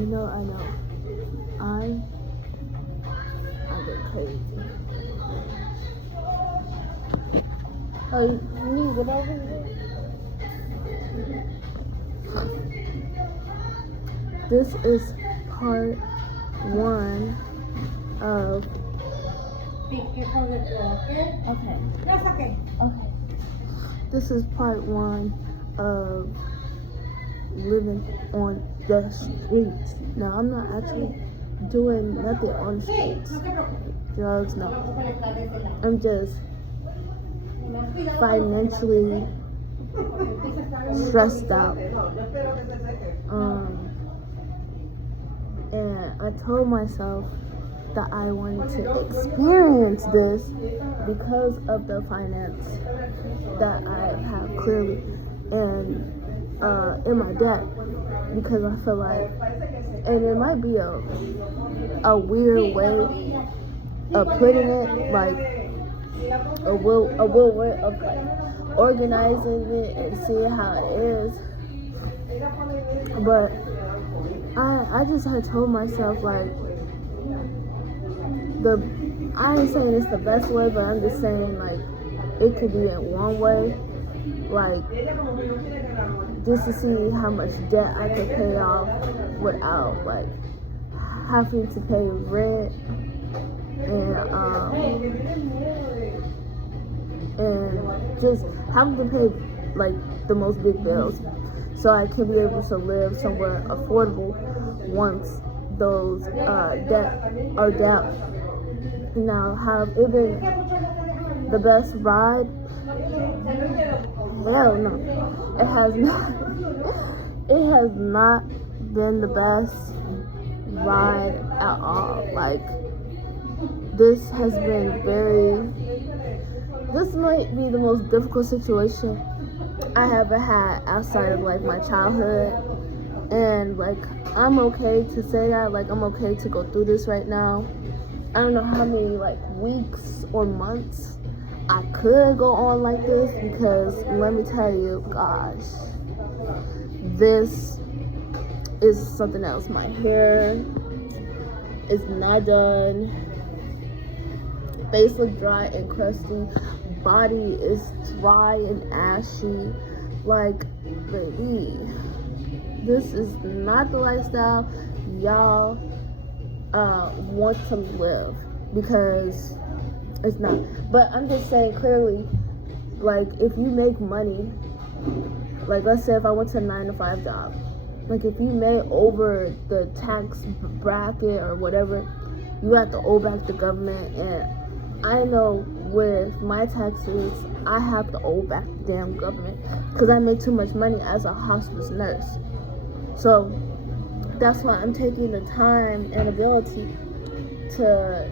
I know. I get crazy. Oh, you need it over here? This is part 1 of... Okay. That's okay. Okay. This is part 1 of living on the streets. Now, I'm not actually doing nothing on the streets. Drugs, no. I'm just financially stressed out. And I told myself that I wanted to experience this because of the finance that I have clearly and in my debt, because I feel like, and it might be a weird way of putting it, like a will way of like organizing it and seeing how it is, but I just had told myself, like, I ain't saying it's the best way, but I'm just saying, like, it could be in one way, like, just to see how much debt I could pay off without, like, having to pay rent and just having to pay, like, the most big bills, so I can be able to live somewhere affordable once those debt are down. Now, have it been the best ride? Hell no. It has not. It has not been the best ride at all. Like, this has been this might be the most difficult situation I ever had outside of, like, my childhood. And, like, I'm okay to say that. Like, I'm okay to go through this right now. I don't know how many, like, weeks or months I could go on like this, because let me tell you, gosh, this is something else. My hair is not done. Face look dry and crusty. Body is dry and ashy. Like, baby, this is not the lifestyle y'all want to live, because it's not. But I'm just saying clearly, like, if you make money, like, let's say if I went to a 9-to-5 job, like, if you made over the tax bracket or whatever, you have to owe back the government. And I know with my taxes, I have to owe back the damn government because I make too much money as a hospice nurse. So that's why I'm taking the time and ability to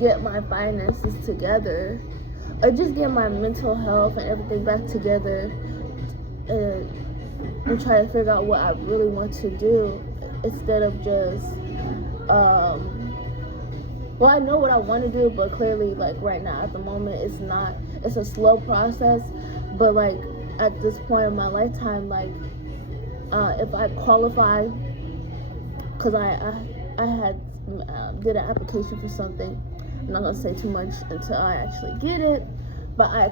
get my finances together, or just get my mental health and everything back together, and try to figure out what I really want to do, instead of just well, I know what I want to do, but clearly, like, right now at the moment it's a slow process. But, like, at this point in my lifetime, like, if I qualify, because I had did an application for something. I'm not gonna say too much until I actually get it, but I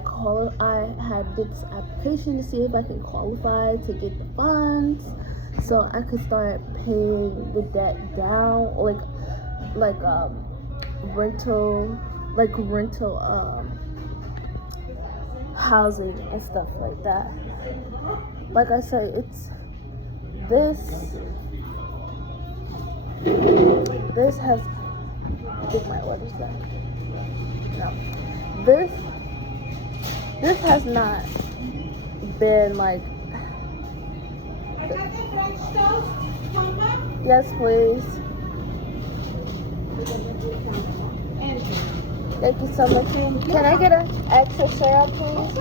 had did this application to see if I can qualify to get the funds, so I could start paying the debt down, like rental housing and stuff like that. Like I said, it's this has, get my orders back. No, this has not been like. Yes, please. Thank you so much. Can I get an extra syrup, please?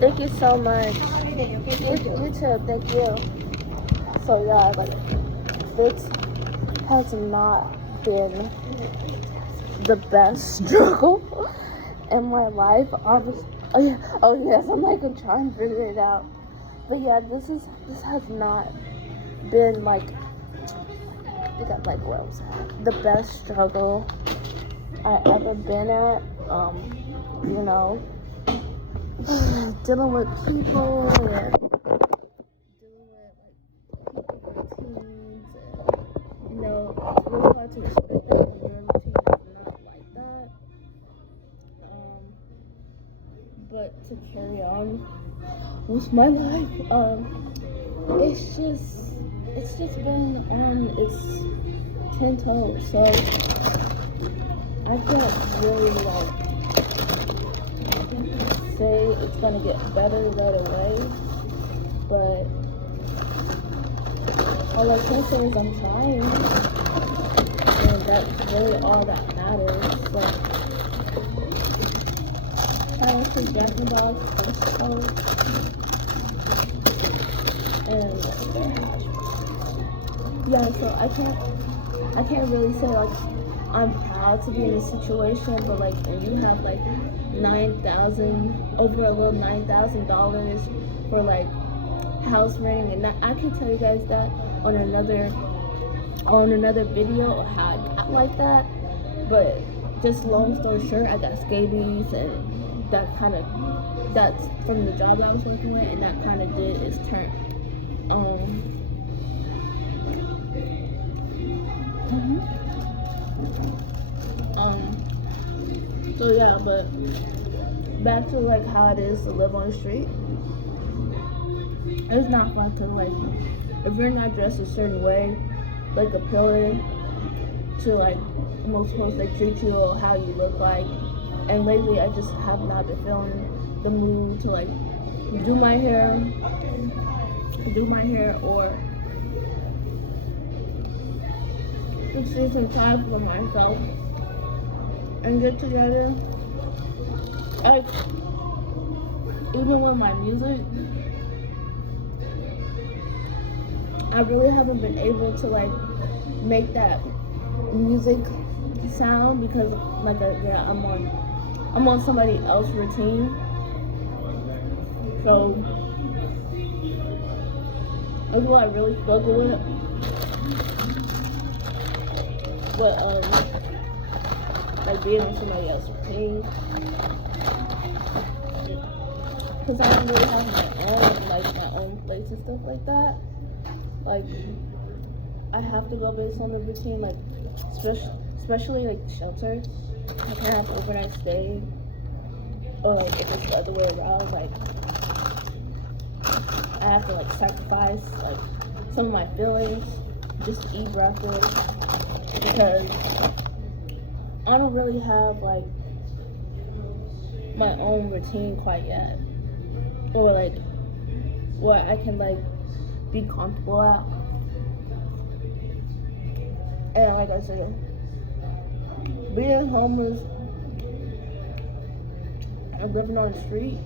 Thank you so much. You too. Thank you. So yeah, like, this has not been the best struggle in my life. Obviously, oh yes, I'm like trying to figure it out. But yeah, this has not been like, I think I'm like where I was at. The best struggle I ever been at. You know, dealing with people and dealing with like routines, and you know, it's really hard to respect them when your routine is not like that. But to carry on with my life, it's just been on its 10 toes, so I can't really like say it's gonna get better right away, but all I can say is I'm trying, and that's really all that matters. So trying to get my dog's first coat and their hash. Yeah, so I can't really say like I'm proud to be in this situation, but like when you have like over a little $9,000 for like house renting, and I can tell you guys that on another video how I got like that. But just long story short, I got scabies, and that's from the job that I was working with, and that kind of did its turn. So yeah, but back to like how it is to live on the street. It's not fun to like, if you're not dressed a certain way, like appealing to like most folks, they treat you or how you look like. And lately I just have not been feeling the mood to like do my hair or just take some time for myself and get together. Like, even with my music, I really haven't been able to like make that music sound because like I'm on somebody else's routine. So that's what I really struggle with. Like being on somebody else's routine, because I don't really have my own place and stuff like that. Like I have to go based on the routine, like especially like the shelter. I can't have overnight stay, or like if it's the other way around, like I have to like sacrifice like some of my feelings just to eat breakfast, because I don't really have like my own routine quite yet, or like where I can like be comfortable at. And like I said, being homeless and living on the street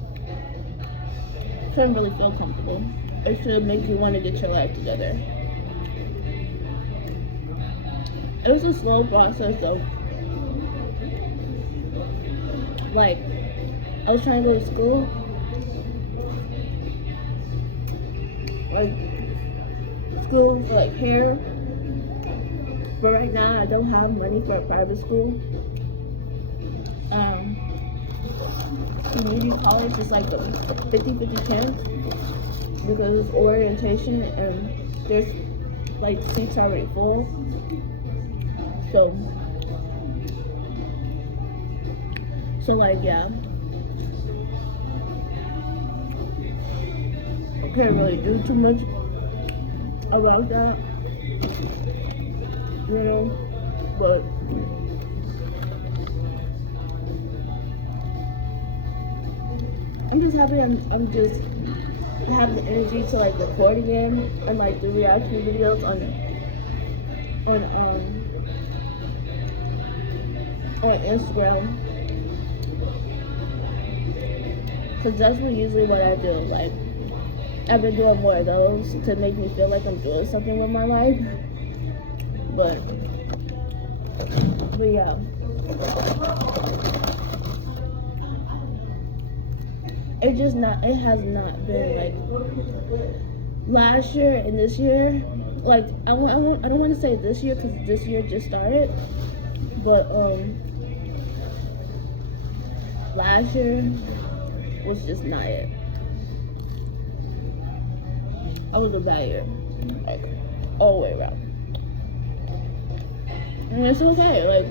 shouldn't really feel comfortable. It should make you want to get your life together. It was a slow process though. Like, I was trying to go to school. Like, school for like hair. But right now, I don't have money for a private school. Community college is like a 50-50 chance because it's orientation and there's like seats already full. So like, yeah. I can't really do too much about that, you know, but I'm just happy I'm just have the energy to like record again and like do reaction videos on Instagram, because that's usually what I do. Like, I've been doing more of those to make me feel like I'm doing something with my life. But yeah. It has not been like last year and this year. like I don't want to say this year because this year just started, but last year was just not it. I was a bad year, like all the way around. And it's okay. Like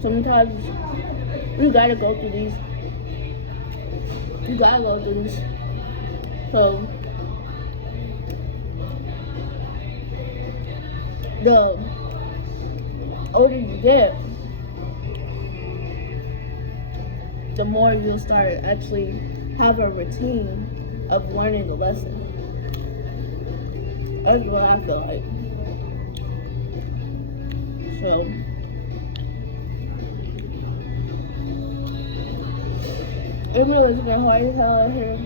sometimes you gotta go through these. You gotta go through this. So the older you get, the more you'll start actually have a routine of learning the lesson. That's what I feel like. So it really is getting hard as hell out here.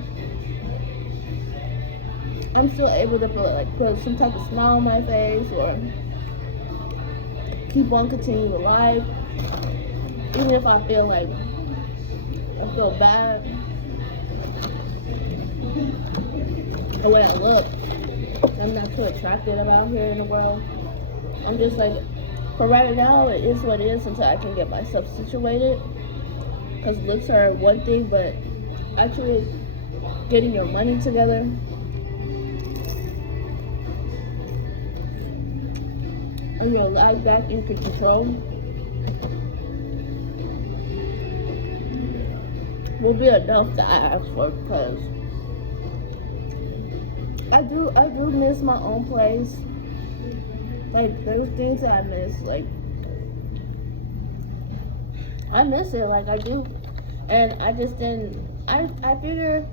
I'm still able to put some type of smile on my face or keep on continuing with life, even if I feel like I feel bad the way I look. I'm not too attractive out here in the world. I'm just like, for right now, it is what it is until I can get myself situated. Because looks are one thing, but actually getting your money together and your life back in control will be enough to ask for, because I do miss my own place. Like, there's things that I miss. Like, I miss it, like I do. And I just didn't, I figure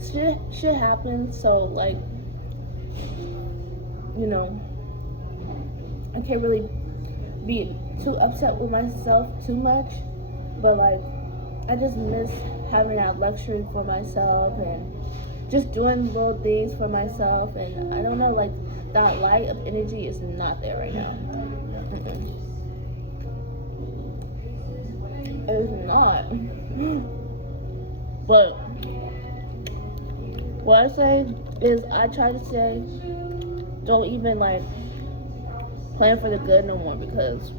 shit happens, so like, you know, I can't really be too upset with myself too much, but like, I just miss having that luxury for myself and just doing little things for myself. And I don't know, like, that light of energy is not there right now. It's not. But what I say is, I try to say, don't even like plan for the good no more, because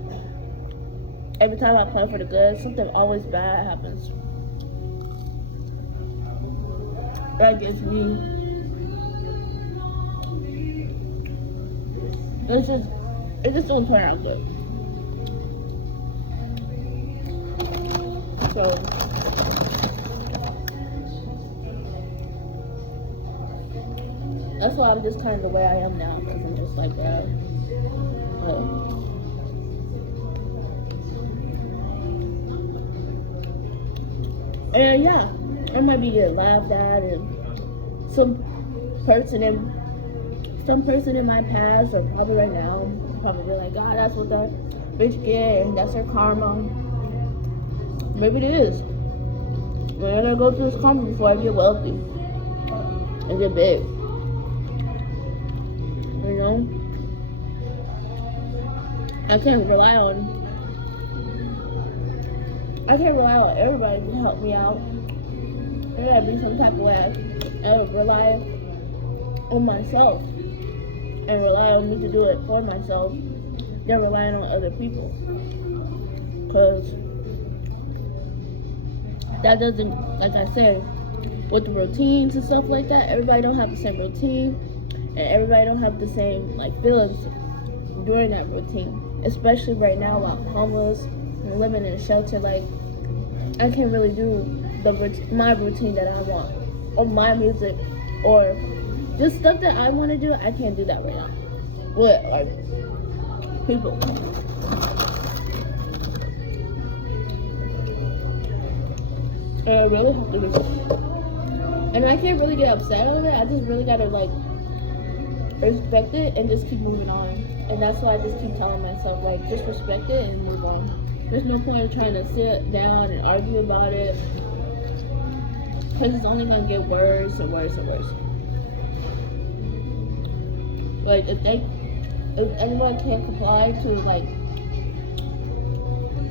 every time I plan for the good, something always bad happens. That gets me. It just don't turn out good. So that's why I'm just kind of the way I am now, because I'm just like that. And yeah, I might be getting laughed at, and some person in my past, or probably right now, probably be like, God, that's what that bitch get, and that's her karma. Maybe it is. But I gotta go through this karma before I get wealthy and get big. You know? I can't rely on everybody to help me out. There gotta be some type of way I rely on myself and rely on me to do it for myself than relying on other people. Because that doesn't, like I said, with the routines and stuff like that, everybody don't have the same routine, and everybody don't have the same like feelings during that routine. Especially right now, while I'm homeless and living in a shelter, like, I can't really do my routine that I want, or my music, or just stuff that I want to do. I can't do that right now with like people. And I really have to do, and I can't really get upset over it. I just really gotta like respect it and just keep moving on. And that's why I just keep telling myself, like, just respect it and move on. There's no point in trying to sit down and argue about it, because it's only gonna get worse and worse and worse. Like, if anyone can't comply to, like,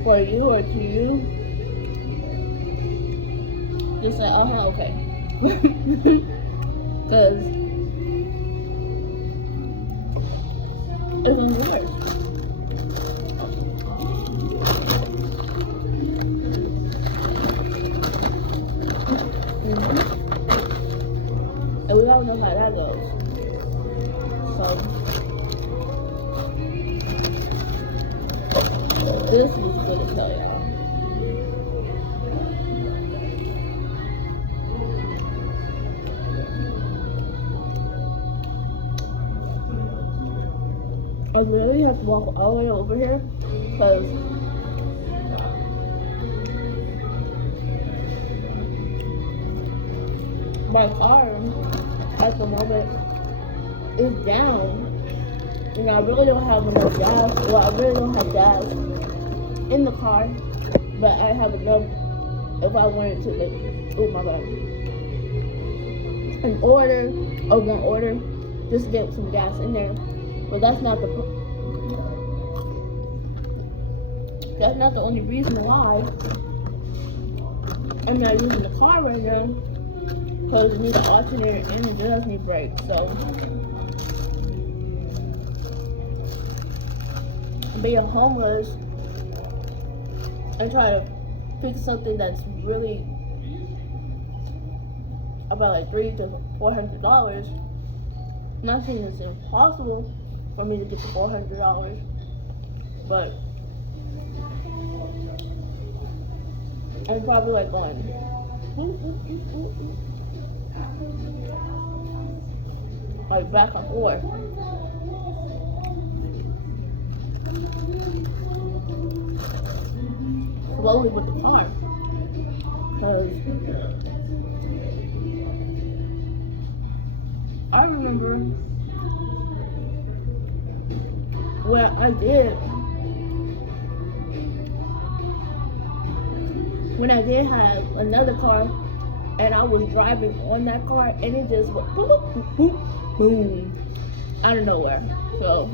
for you or to you, just say, okay. Because It's in yours. And we all know how that goes. So this was good to tell y'all. I literally have to walk all the way over here because my car at the moment is down. And I really don't have enough gas. Well, I really don't have gas in the car, but I have enough if I wanted to make, oh my god, an order or one order, just get some gas in there. But that's not the only reason why I'm not using the car right now, because it needs an alternator and it does need brakes. So being homeless and try to fix something that's really about like $300 to $400. Not saying it's impossible for me to get the $400, but I'm probably like going like back and forth. Slowly with the car, because I remember what I did when I did have another car and I was driving on that car and it just went boom, boom, boom, boom out of nowhere. So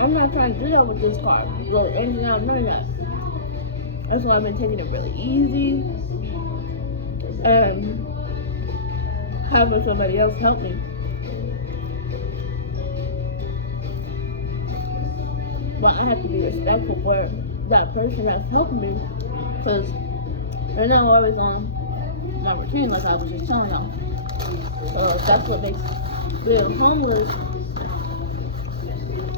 I'm not trying to do that with this car. Blow the engine out, none of that. That's why I've been taking it really easy and having somebody else help me. But I have to be respectful for that person that's helping me, because they're not always on my routine like I was just telling y'all. So that's what makes being homeless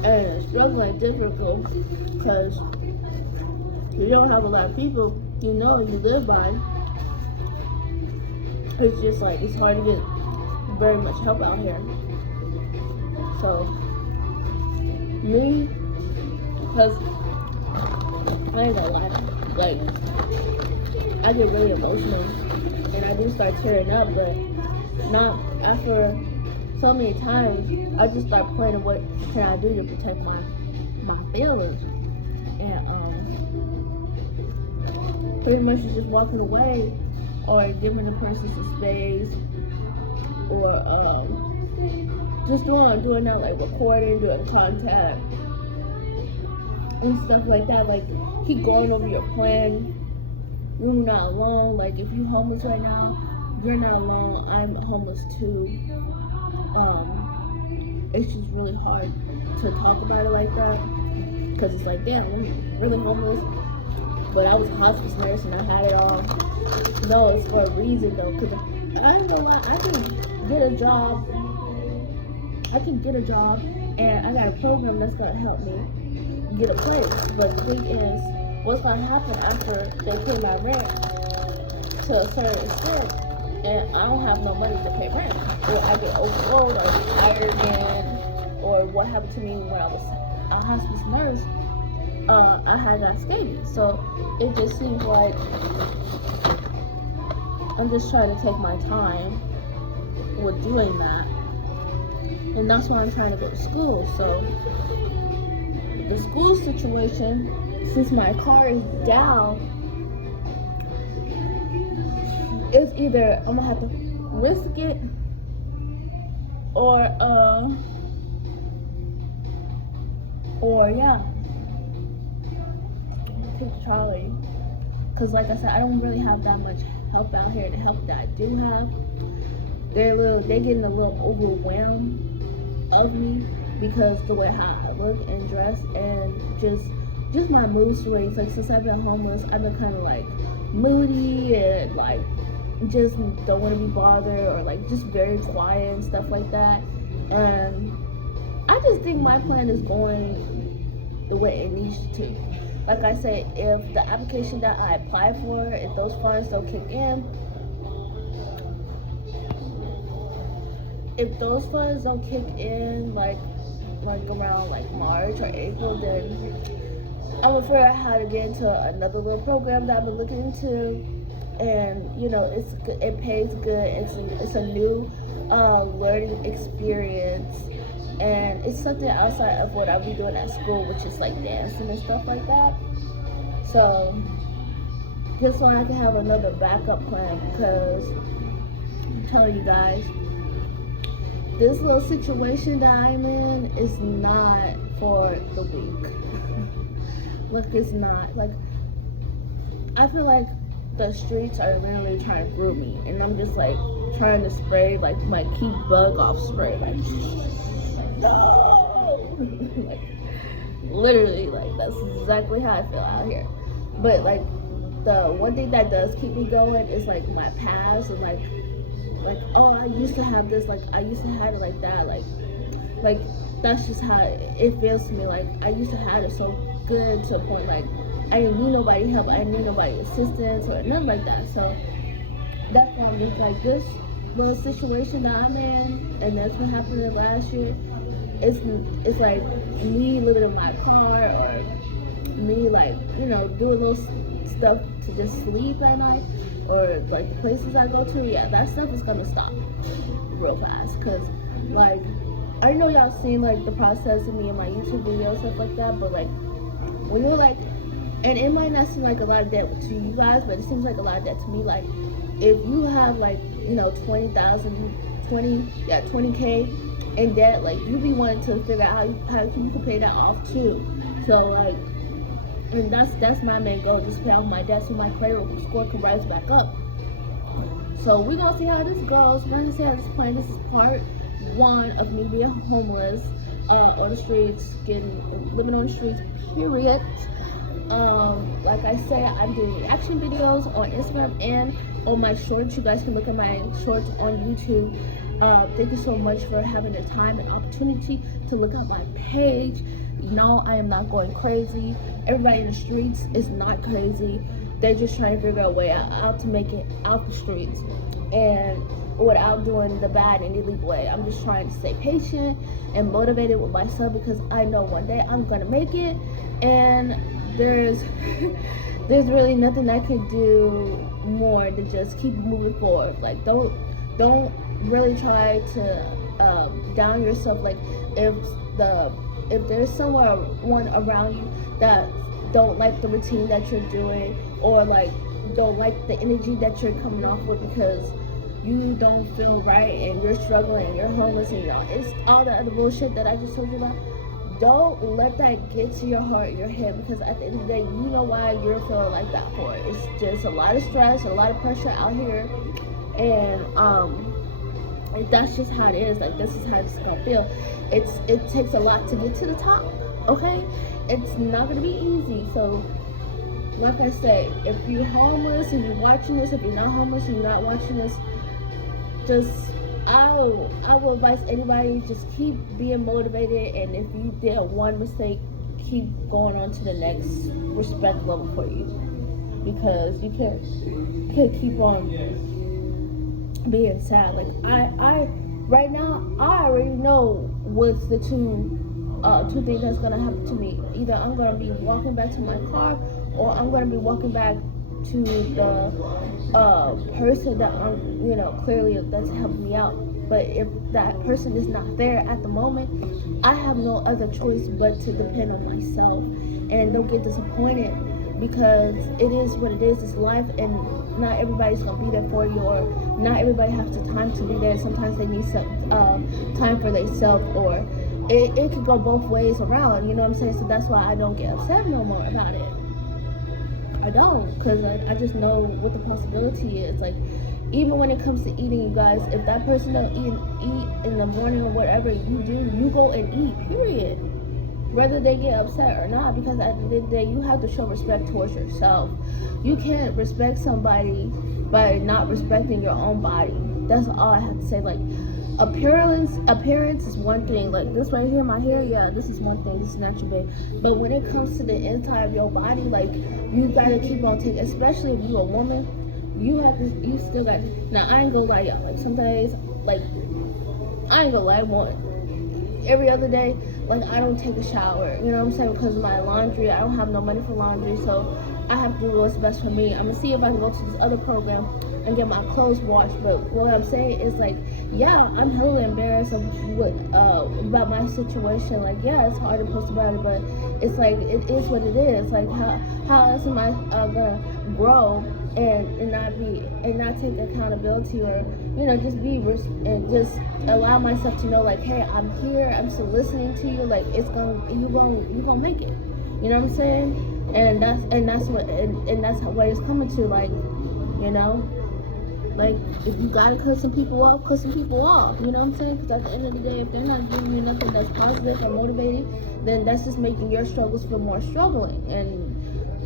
and struggling difficult, because you don't have a lot of people you know you live by. It's just like it's hard to get very much help out here. So me, because I ain't gonna lie, like I get really emotional and I do start tearing up, but not after so many times. I just start planning what can I do to protect my feelings, and pretty much just walking away or giving the person some space, or just doing that, like recording, doing contact and stuff like that. Like keep going over your plan. You're not alone. Like if you're homeless right now, you're not alone. I'm homeless too. It's just really hard to talk about it like that, because it's like, damn, I'm really homeless, but I was a hospice nurse and I had it all. No, it's for a reason though, because I ain't gonna lie, I can get a job and I got a program that's gonna help me get a place. But the thing is, what's gonna happen after they pay my rent to a certain extent and I don't have no money to pay rent, or I get overloaded or fired again, or what happened to me when I was a hospice nurse, I had got scabies. So it just seems like I'm just trying to take my time with doing that, and that's why I'm trying to go to school. So the school situation, since my car is down, it's either I'm gonna have to risk it or yeah, take Charlie. Cause like I said, I don't really have that much help out here. The help that I do have, they're getting a little overwhelmed of me, because the way how I look and dress and just my mood swings. Like since I've been homeless, I've been kind of like moody and like just don't want to be bothered, or like just very quiet and stuff like that. And I just think my plan is going the way it needs to. Like I said, if the application that I applied for, if those funds don't kick in, like around like March or April, then I will figure out how to get into another little program that I've been looking into. And you know, it pays good. It's a new learning experience, and it's something outside of what I'll be doing at school, which is like dancing and stuff like that. So just so I can have another backup plan, because I'm telling you guys, this little situation that I'm in is not for the weak. Look, it's not. Like, I feel like the streets are literally trying to groom me, and I'm just like trying to spray like my keep bug off spray, like no. Like literally, like that's exactly how I feel out here. But like the one thing that does keep me going is like my past, and like oh, I used to have this, like I used to have it like that, like that's just how it feels to me. Like I used to have it so good to a point, like I didn't need nobody help, I didn't need nobody assistance or nothing like that. So that's why I'm just like, this little situation that I'm in, and that's what happened last year, it's like me living in my car, or me like, you know, doing little stuff to just sleep at night, or like the places I go to, yeah, that stuff is gonna stop real fast. Cause like, I know y'all seen like the process of me in my YouTube videos, stuff like that, but like when you're like, and it might not seem like a lot of debt to you guys, but it seems like a lot of debt to me. Like if you have like, you know, 20K in debt, like you be wanting to figure out how you can pay that off too. So like, and that's my main goal, just pay off my debt so my credit score can rise back up. So we're gonna see how this goes. We're gonna see how this plan. This is part 1 of me being homeless, on the streets, living on the streets, period. Like I said, I'm doing reaction videos on Instagram and on my shorts. You guys can look at my shorts on YouTube. Thank you so much for having the time and opportunity to look at my page. No, I am not going crazy. Everybody in the streets is not crazy. They're just trying to figure a way out to make it out the streets, and without doing the bad and illegal way. I'm just trying to stay patient and motivated with myself, because I know one day I'm gonna make it, and there's really nothing I can do more than just keep moving forward. Like don't really try to down yourself. Like if there's someone around you that don't like the routine that you're doing, or like don't like the energy that you're coming off with because you don't feel right and you're struggling and you're homeless and it's all the other bullshit that I just told you about, don't let that get to your heart, your head, because at the end of the day, you know why you're feeling like that for. It's just a lot of stress, a lot of pressure out here, and that's just how it is. Like this is how it's gonna feel. It takes a lot to get to the top, okay? It's not gonna be easy. So like I say, if you're homeless and you're watching this, if you're not homeless and you're not watching this, I will advise anybody, just keep being motivated, and if you did one mistake, keep going on to the next respect level for you, because you can't keep on being sad. Like I right now, I already know what's the two things that's gonna happen to me. Either I'm gonna be walking back to my car, or I'm gonna be walking back to the person that I'm, you know, clearly that's helping me out. But if that person is not there at the moment, I have no other choice but to depend on myself. And don't get disappointed, because it is what it is. It's life, and not everybody's gonna be there for you, or not everybody has the time to be there. Sometimes they need some time for themselves, or it could go both ways around, you know what I'm saying? So that's why I don't get upset no more about it. I don't, because I just know what the possibility is. Like, even when it comes to eating, you guys, if that person don't eat in the morning or whatever you do, you go and eat, period. Whether they get upset or not, because at the end of the day, you have to show respect towards yourself. You can't respect somebody by not respecting your own body. That's all I have to say. Like, appearance is one thing. Like, this right here, my hair, yeah, this is one thing. This is natural, babe. But when it comes to the inside of your body, like, you gotta keep on taking, especially if you're a woman, you still got, now I ain't gonna lie, y'all, like, some days, like, I ain't gonna lie, every other day, like, I don't take a shower, you know what I'm saying, because of my laundry. I don't have no money for laundry, so I have to do what's best for me. I'm gonna see if I can go to this other program and get my clothes washed. But what I'm saying is, like, yeah, I'm hella embarrassed about my situation. Like, yeah, it's hard to post about it, but it's like, it is what it is. Like, how else am I gonna grow and not take accountability, or, you know, just be and just allow myself to know, like, hey, I'm here, I'm still listening to you, like, you gonna make it, you know what I'm saying? And that's what it's coming to, like, you know, like, if you gotta cut some people off, you know what I'm saying? Because at the end of the day, if they're not giving you nothing that's positive or motivating, then that's just making your struggles feel more struggling, and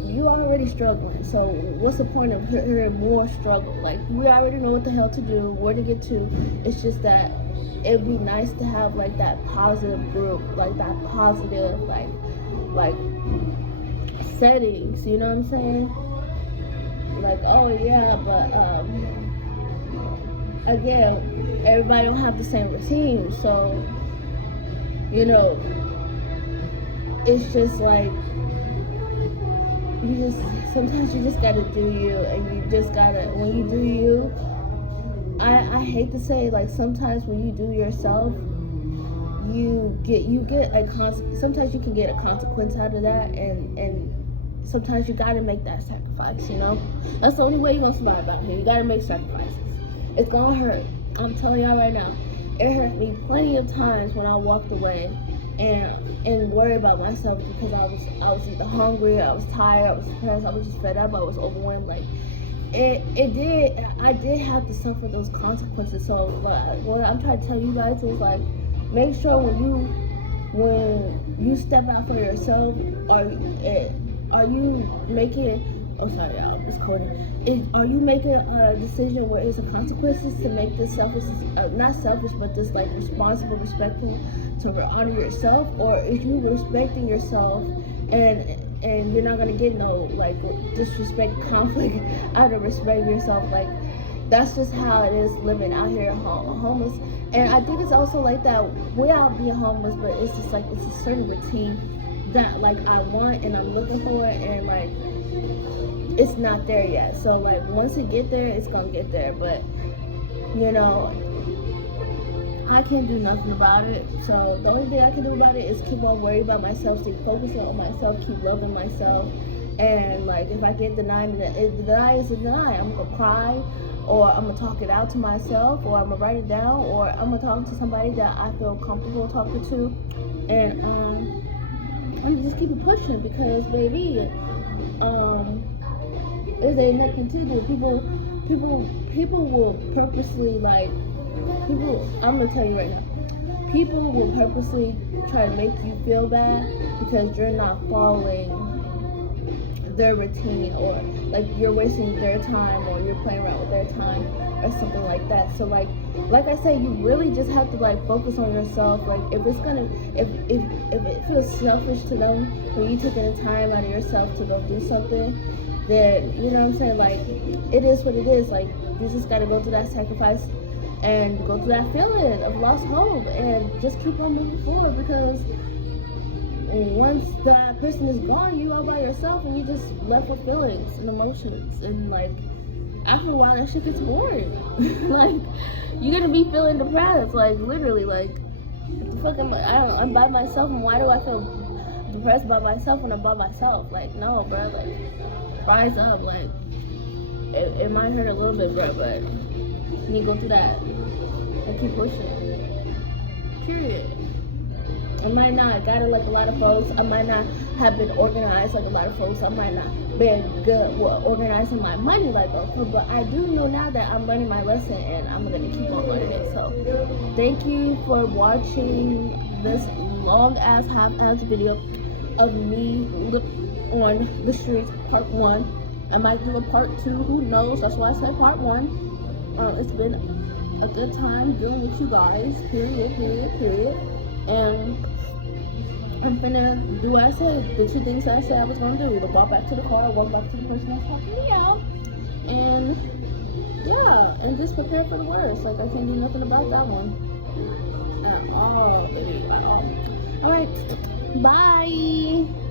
you already struggling, so what's the point of hearing more struggle? Like, we already know what the hell to do, where to get to. It's just that it'd be nice to have, like, that positive group, like, that positive, like settings, you know what I'm saying? Like, oh yeah, but again, everybody don't have the same routine, so, you know, it's just like, sometimes you just gotta do you, and you just gotta, when you do you, I hate to say, like, sometimes when you do yourself, sometimes you can get a consequence out of that, and sometimes you gotta make that sacrifice, you know? That's the only way you're gonna survive out here. You gotta make sacrifices. It's gonna hurt. I'm telling y'all right now, it hurt me plenty of times when I walked away and worry about myself, because I was either hungry, I was tired, I was depressed, I was just fed up, I was overwhelmed. Like, I did have to suffer those consequences. So what I'm trying to tell you guys is, like, make sure when you step out for yourself, are you making, oh sorry y'all, I'm just coding. Are you making a decision where it's a consequences to make this selfish, not selfish, but this, like, responsible, respectful to honor yourself, or is you respecting yourself and you're not gonna get no, like, disrespect, conflict out of respecting yourself? Like, that's just how it is living out here homeless. And I think it's also like that without being homeless, but it's just like, it's a certain routine that, like, I want and I'm looking for it, and, like, it's not there yet. So, like, once it get there, it's gonna get there. But, you know, I can't do nothing about it. So the only thing I can do about it is keep on worrying about myself, stay focused on myself, keep loving myself. And, like, if I get denied, deny is a deny. I'm gonna cry, or I'm gonna talk it out to myself, or I'm gonna write it down, or I'm gonna talk to somebody that I feel comfortable talking to, and I'm just keep it pushing, because, baby, there's ain't nothing to do. People will purposely, like, I'm gonna tell you right now, people will purposely try to make you feel bad because you're not following their routine, or, like, you're wasting their time, or you're playing around with their time, or something like that. So, like I said, you really just have to, like, focus on yourself. Like, if it feels selfish to them when you taking the time out of yourself to go do something, then, you know what I'm saying, like, it is what it is. Like, you just gotta go through that sacrifice and go through that feeling of lost hope, and just keep on moving forward, because once that person is gone, you out by yourself, and you just left with feelings and emotions, and, like, after a while that shit gets boring. Like, you're gonna be feeling depressed, like, literally, like, what the fuck I'm by myself, and why do I feel depressed by myself when I'm by myself? Like, no, bro, like, rise up. Like, it might hurt a little bit, bro, but you need to go through that and keep pushing, period. I might not got it like a lot of folks, I might not have been organized like a lot of folks, I might not been good with organizing my money like before, but I do know now that I'm learning my lesson and I'm gonna keep on learning it. So thank you for watching this long ass half-ass video of me on the streets part 1. I might do a part 2, who knows? That's why I said part 1. It's been a good time dealing with you guys, period. And I'm finna do what I said, the 2 things I said I was gonna do: to walk back to the car, walk back to the person that's helping me out, and yeah, and just prepare for the worst. Like, I can't do nothing about that one at all, baby, at all. All right, bye.